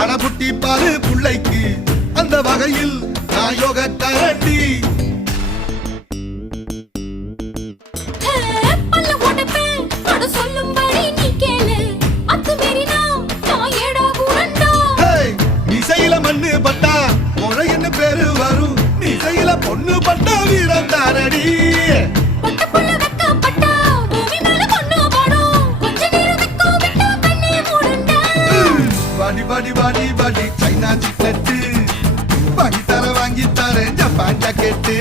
அடபுட்டி பாரு புள்ளைக்கு அந்த வகையில் நான் யோக கரண்டி இசையில மண்ணு பட்டா முறைன்னு பேரு வரும் இசையில பொண்ணு பட்டா வீரம் தாரடி பாடி பாடி பாடி சைனா சிக்கெட்டு வாங்கி தர ஜப்பான் ஜாக்கெட்டு